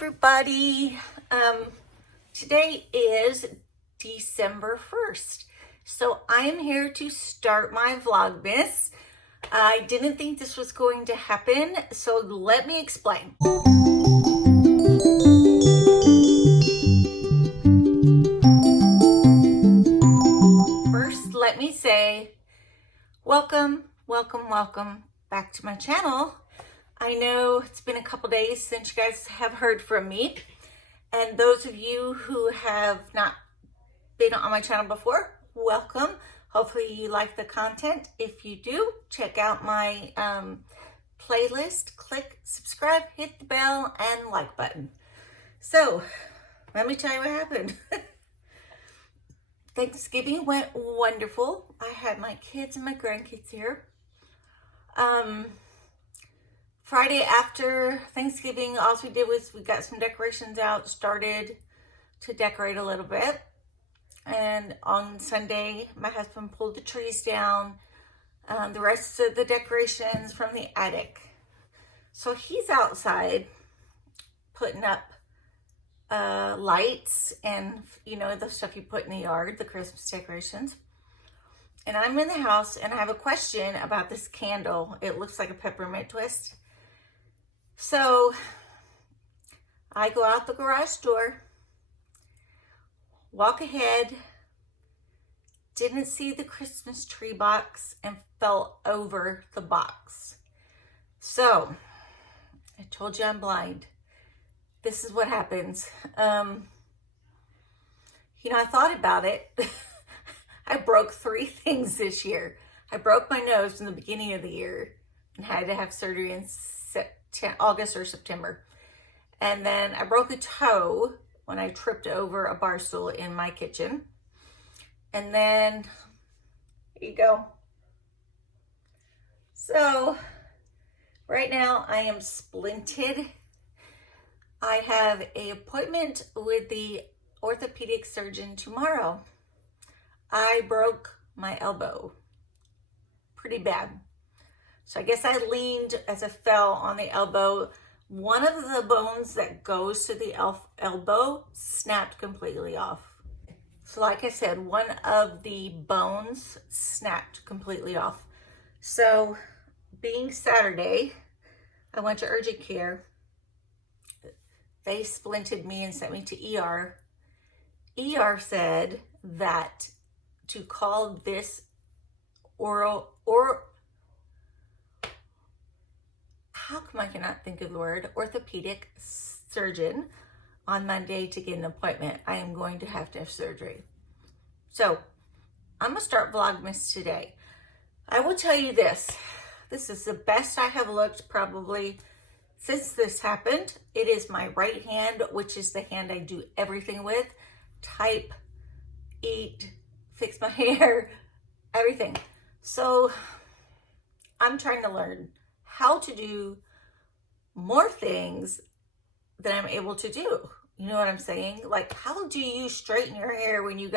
everybody. Today is December 1st. So I'm here to start my Vlogmas. I didn't think this was going to happen, so let me explain. First, let me say, welcome back to my channel. I know it's been a couple days since you guys have heard from me. And those of you who have not been on my channel before, welcome. Hopefully you like the content. If you do, check out my playlist, click subscribe, hit the bell and like button. So let me tell you what happened. Thanksgiving went wonderful. I had my kids and my grandkids here. Friday after Thanksgiving, all we did was we got some decorations out, started to decorate a little bit. And on Sunday, my husband pulled the trees down, the rest of the decorations from the attic. So he's outside putting up lights and, you know, the stuff you put in the yard, the Christmas decorations. And I'm in the house and I have a question about this candle. It looks like a peppermint twist. So I go out the garage door, walk ahead, didn't see the Christmas tree box and fell over the box. So I told you I'm blind. This is what happens. You know, I thought about it. I broke 3 things this year. I broke my nose in the beginning of the year and had to have surgery in August or September. And then I broke a toe when I tripped over a bar stool in my kitchen. And then, here you go. So, right now I am splinted. I have an appointment with the orthopedic surgeon tomorrow. I broke my elbow pretty bad. So I guess I leaned as I fell on the elbow. One of the bones that goes to the elbow snapped completely off. So like I said, one of the bones snapped completely off. So being Saturday, I went to urgent care. They splinted me and sent me to ER. ER said that to call this how come I cannot think of the word, orthopedic surgeon on Monday to get an appointment. I am going to have surgery. So I'm gonna start Vlogmas today. I will tell you this is the best I have looked probably since this happened. It is my right hand, which is the hand I do everything with. Type, eat, fix my hair, everything. So I'm trying to learn how to do more things than I'm able to do. You know what I'm saying? Like, how do you straighten your hair when you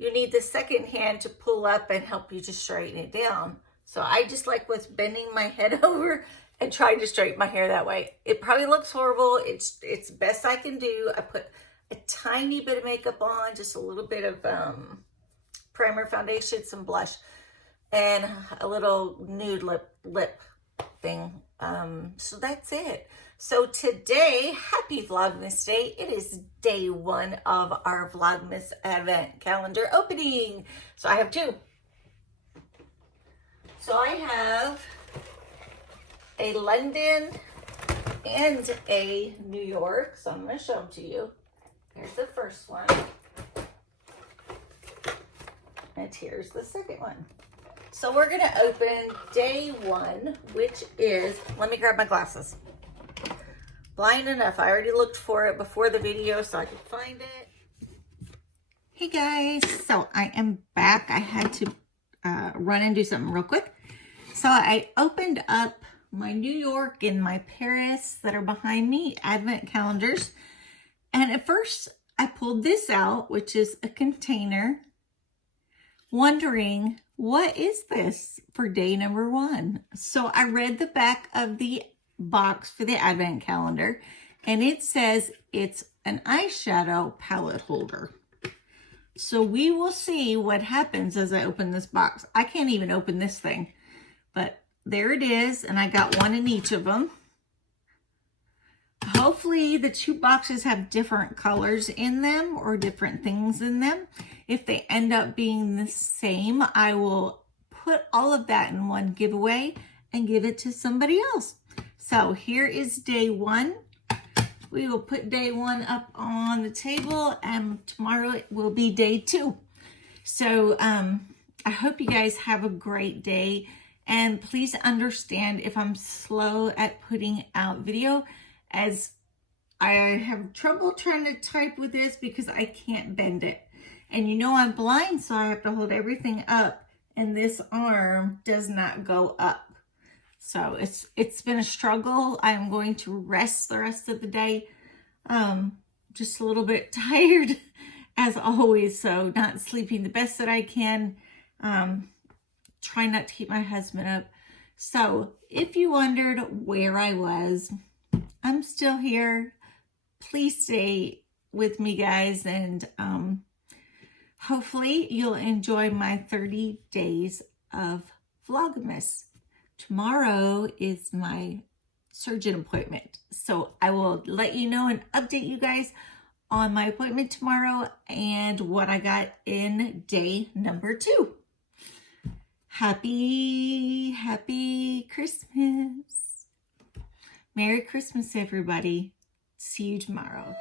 need the second hand to pull up and help you to straighten it down? So I just like was bending my head over and trying to straighten my hair that way. It probably looks horrible. It's best I can do. I put a tiny bit of makeup on, just a little bit of primer, foundation, some blush, and a little nude lip thing. So that's it. So today, happy Vlogmas Day. It is day 1 of our Vlogmas Advent calendar opening. So I have 2. So I have a London and a New York. So I'm going to show them to you. Here's the first one. And here's the second one. So we're going to open day 1, which is, let me grab my glasses. Blind enough, I already looked for it before the video so I could find it. Hey guys, so I am back. I had to run and do something real quick. So I opened up my New York and my Paris that are behind me, Advent calendars. And at first I pulled this out, which is a container, wondering, what is this for day number 1? So I read the back of the box for the Advent calendar and it says it's an eyeshadow palette holder. So we will see what happens as I open this box. I can't even open this thing, but there it is, and I got one in each of them. Hopefully the two boxes have different colors in them or different things in them. If they end up being the same, I will put all of that in one giveaway and give it to somebody else. So here is day one. We will put day one up on the table, and tomorrow it will be day two. So I hope you guys have a great day, and please understand if I'm slow at putting out video, as I have trouble trying to type with this because I can't bend it. And you know I'm blind, so I have to hold everything up, and this arm does not go up. So it's been a struggle. I'm going to rest the rest of the day. Just a little bit tired as always, so not sleeping the best that I can. Trying not to keep my husband up. So if you wondered where I was, I'm still here. Please stay with me, guys, and hopefully you'll enjoy my 30 days of Vlogmas. Tomorrow is my surgeon appointment, so I will let you know and update you guys on my appointment tomorrow and what I got in day number 2. Happy Christmas. Merry Christmas, everybody. See you tomorrow.